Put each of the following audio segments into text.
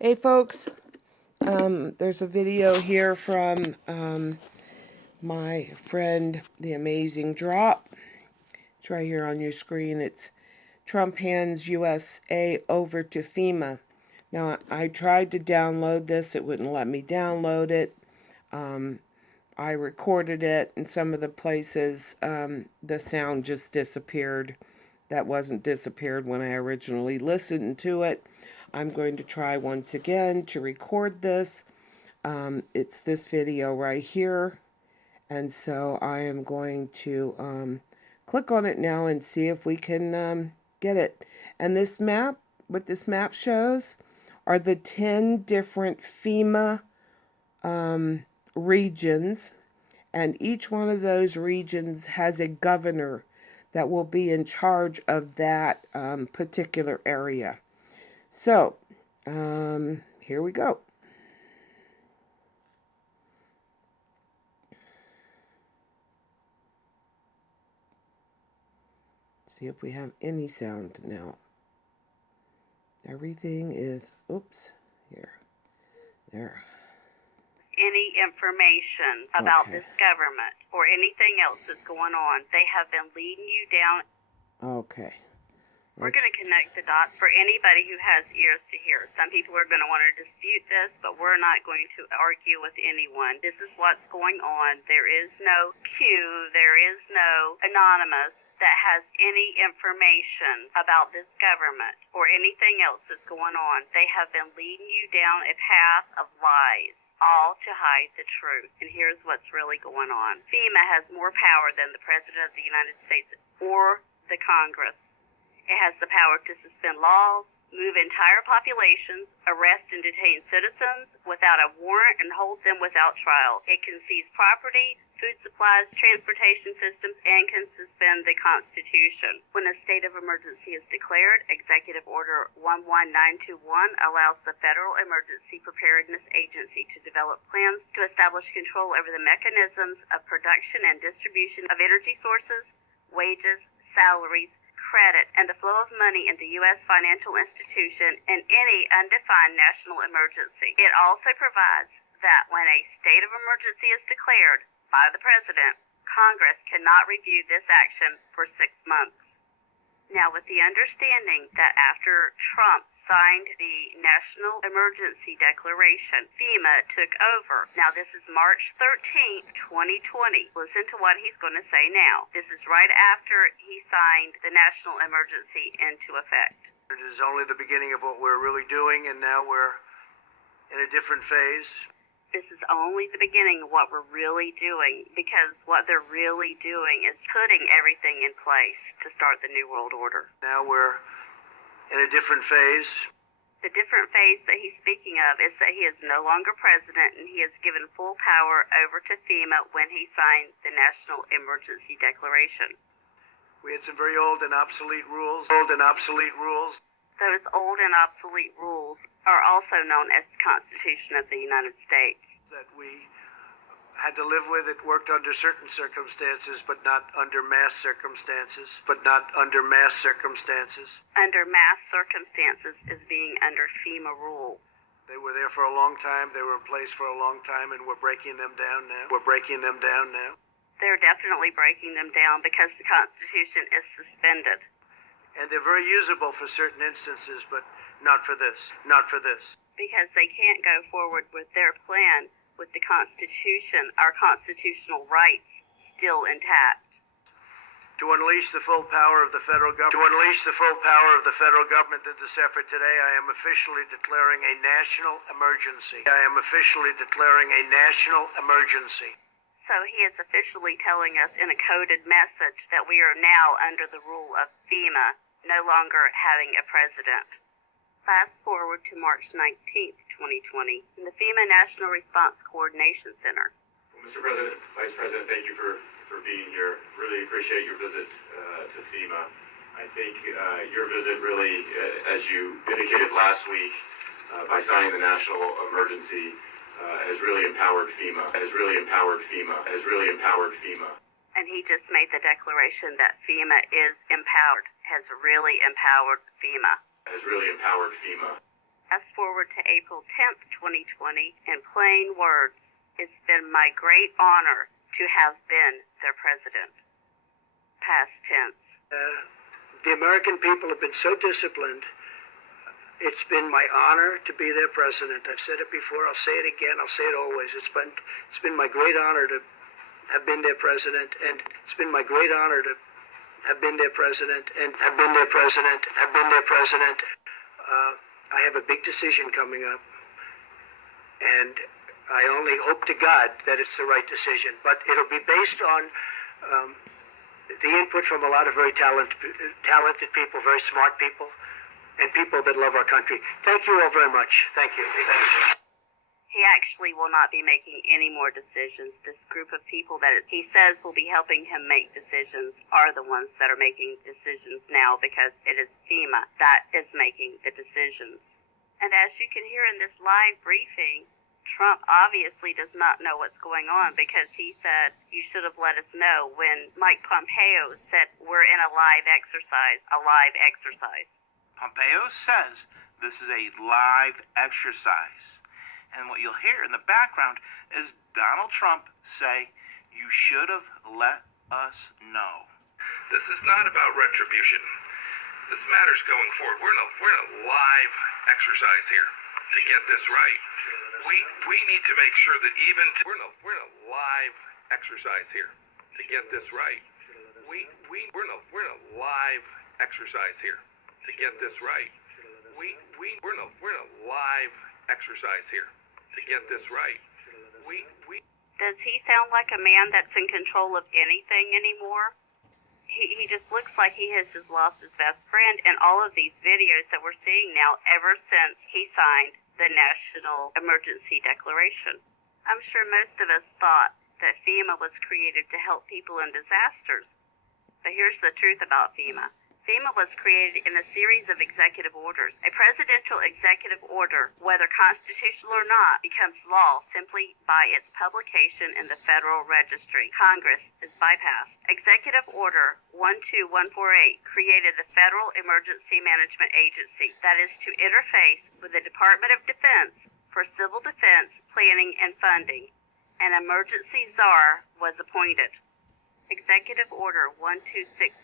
Hey folks, there's a video here from my friend, The Amazing Drop. It's right here on your screen. It's Trump hands USA over to FEMA. Now, I tried to download this. It wouldn't let me download it. I recorded it in some of the places. The sound just disappeared. That wasn't disappeared when I originally listened to it. I'm going to try once again to record this. It's this video right here. And so I am going to click on it now and see if we can get it. And this map, what this map shows, are the 10 different FEMA regions. And each one of those regions has a governor that will be in charge of that particular area. So, here we go. See if we have any sound now. Everything is, oops, here, there. Any information about this government or anything else that's going on. They have been leading you down. Okay. We're going to connect the dots for anybody who has ears to hear. Some people are going to want to dispute this, but we're not going to argue with anyone. This is what's going on. There is no Q, there is no anonymous that has any information about this government or anything else that's going on. They have been leading you down a path of lies, all to hide the truth. And here's what's really going on. FEMA has more power than the President of the United States or the Congress. It has the power to suspend laws, move entire populations, arrest and detain citizens without a warrant, and hold them without trial. It can seize property, food supplies, transportation systems, and can suspend the Constitution. When a state of emergency is declared, Executive Order 11921 allows the Federal Emergency Preparedness Agency to develop plans to establish control over the mechanisms of production and distribution of energy sources, wages, salaries, credit, and the flow of money into U.S. financial institution in any undefined national emergency. It also provides that when a state of emergency is declared by the President, Congress cannot review this action for 6 months. Now, with the understanding that after Trump signed the National Emergency Declaration, FEMA took over. Now, this is March 13th, 2020. Listen to what he's going to say now. This is right after he signed the National Emergency into effect. It is only the beginning of what we're really doing, and now we're in a different phase. This is only the beginning of what we're really doing, because what they're really doing is putting everything in place to start the New World Order. Now we're in a different phase. The different phase that he's speaking of is that he is no longer president, and he has given full power over to FEMA when he signed the National Emergency Declaration. We had some very old and obsolete rules. Those old and obsolete rules are also known as the Constitution of the United States. That we had to live with. It worked under certain circumstances, but not under mass circumstances. Under mass circumstances is being under FEMA rule. They were there for a long time. They were in place for a long time, and we're breaking them down now. They're definitely breaking them down because the Constitution is suspended. And they're very usable for certain instances, but not for this. Because they can't go forward with their plan with the Constitution, our constitutional rights still intact. To unleash the full power of the federal government. In this effort today, I am officially declaring a national emergency. So he is officially telling us in a coded message that we are now under the rule of FEMA, no longer having a president. Fast forward to March 19th, 2020, in the FEMA National Response Coordination Center. Well, Mr. President, Vice President, thank you for being here. Really appreciate your visit to FEMA. I think your visit really, as you indicated last week, by signing the national emergency, has really empowered FEMA. And he just made the declaration that FEMA is empowered, has really empowered FEMA. Fast forward to April 10th, 2020. In plain words, it's been my great honor to have been their president. Past tense. The American people have been so disciplined. It's been my honor to be their president. I've said it before. I'll say it again. I'll say it always. It's been my great honor to have been their president, and it's been my great honor to have been their president, and have been their president, have been their president. I have a big decision coming up, and I only hope to God that it's the right decision. But it'll be based on the input from a lot of very talented people, very smart people, and people that love our country. Thank you all very much. Thank you. Thank you. He actually will not be making any more decisions. This group of people that he says will be helping him make decisions are the ones that are making decisions now, because it is FEMA that is making the decisions. And as you can hear in this live briefing, Trump obviously does not know what's going on, because he said, you should have let us know, when Mike Pompeo said, we're in a live exercise. Pompeo says this is a live exercise. And what you'll hear in the background is Donald Trump say, you should have let us know. This is not about retribution. This matters going forward. We're in a live exercise here to get this right. We need to make sure that even we're in a live exercise here to get this right. We're in a live exercise here to get this right. We're in a live exercise here to get this right. Does he sound like a man that's in control of anything anymore? He just looks like he has just lost his best friend in all of these videos that we're seeing now ever since he signed the National Emergency Declaration. I'm sure most of us thought that FEMA was created to help people in disasters. But here's the truth about FEMA. FEMA was created in a series of executive orders. A presidential executive order, whether constitutional or not, becomes law simply by its publication in the Federal Registry. Congress is bypassed. Executive Order 12148 created the Federal Emergency Management Agency, that is to interface with the Department of Defense for civil defense planning and funding. An emergency czar was appointed. Executive Order 12656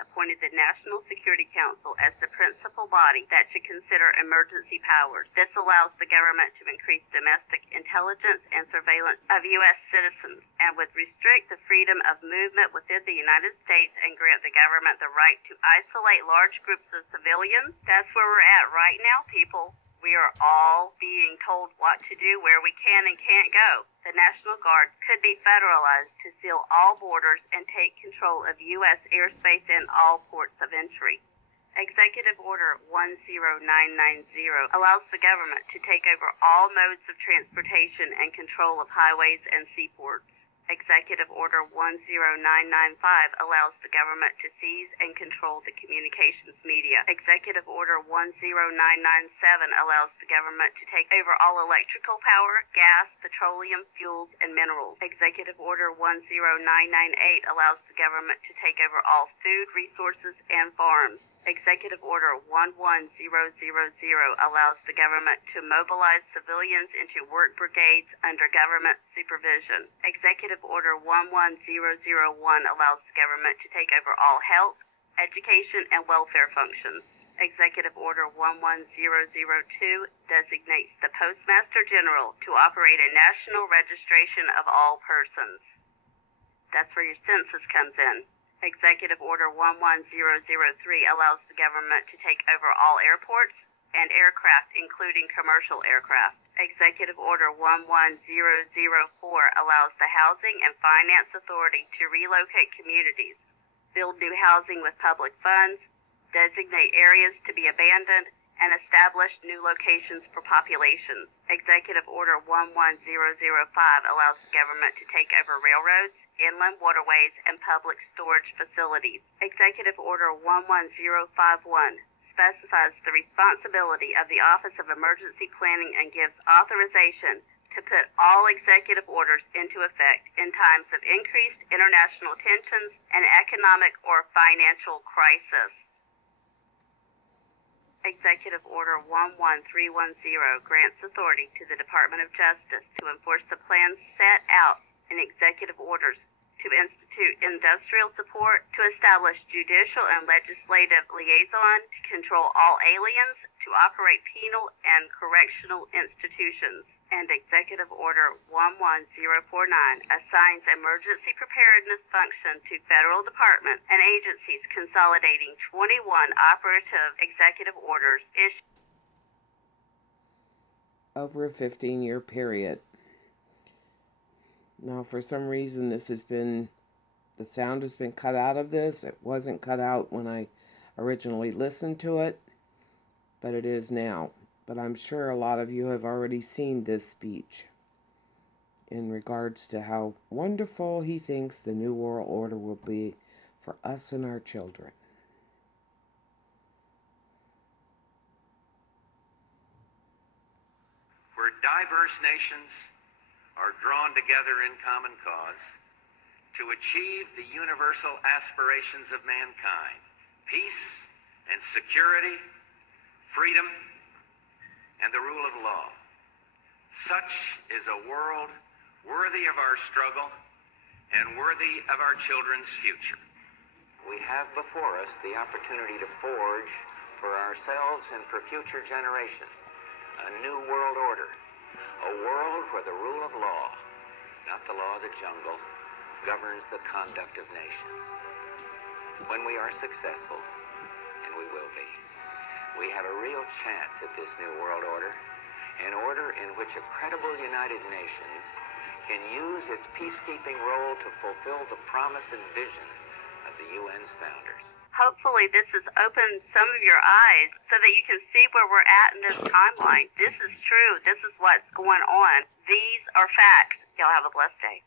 appointed the National Security Council as the principal body that should consider emergency powers. This allows the government to increase domestic intelligence and surveillance of U.S. citizens, and would restrict the freedom of movement within the United States and grant the government the right to isolate large groups of civilians. That's where we're at right now, people. We are all being told what to do, where we can and can't go. The National Guard could be federalized to seal all borders and take control of U.S. airspace and all ports of entry. Executive Order 10990 allows the government to take over all modes of transportation and control of highways and seaports. Executive Order 10995 allows the government to seize and control the communications media. Executive Order 10997 allows the government to take over all electrical power, gas, petroleum, fuels, and minerals. Executive Order 10998 allows the government to take over all food, resources, and farms. Executive Order 11000 allows the government to mobilize civilians into work brigades under government supervision. Executive Order 11001 allows the government to take over all health, education, and welfare functions. Executive Order 11002 designates the Postmaster General to operate a national registration of all persons. That's where your census comes in. Executive Order 11003 allows the government to take over all airports and aircraft, including commercial aircraft. Executive Order 11004 allows the Housing and Finance Authority to relocate communities, build new housing with public funds, designate areas to be abandoned, and establish new locations for populations. Executive Order 11005 allows the government to take over railroads, inland waterways, and public storage facilities. Executive Order 11051 specifies the responsibility of the Office of Emergency Planning and gives authorization to put all executive orders into effect in times of increased international tensions and economic or financial crisis. Executive Order 11310 grants authority to the Department of Justice to enforce the plans set out in executive orders to institute industrial support, to establish judicial and legislative liaison, to control all aliens, to operate penal and correctional institutions. And Executive Order 11049 assigns emergency preparedness function to federal departments and agencies, consolidating 21 operative executive orders issued over a 15-year period. Now, for some reason, the sound has been cut out of this. It wasn't cut out when I originally listened to it, but it is now. But I'm sure a lot of you have already seen this speech in regards to how wonderful he thinks the New World Order will be for us and our children. Where diverse nations are drawn together in common cause to achieve the universal aspirations of mankind, peace and security, freedom, and the rule of law. Such is a world worthy of our struggle and worthy of our children's future. We have before us the opportunity to forge for ourselves and for future generations a new world order. A world where the rule of law, not the law of the jungle, governs the conduct of nations. When we are successful, and we will be, we have a real chance at this new world order, an order in which a credible United Nations can use its peacekeeping role to fulfill the promise and vision of the UN's founders. Hopefully this has opened some of your eyes so that you can see where we're at in this timeline. This is true. This is what's going on. These are facts. Y'all have a blessed day.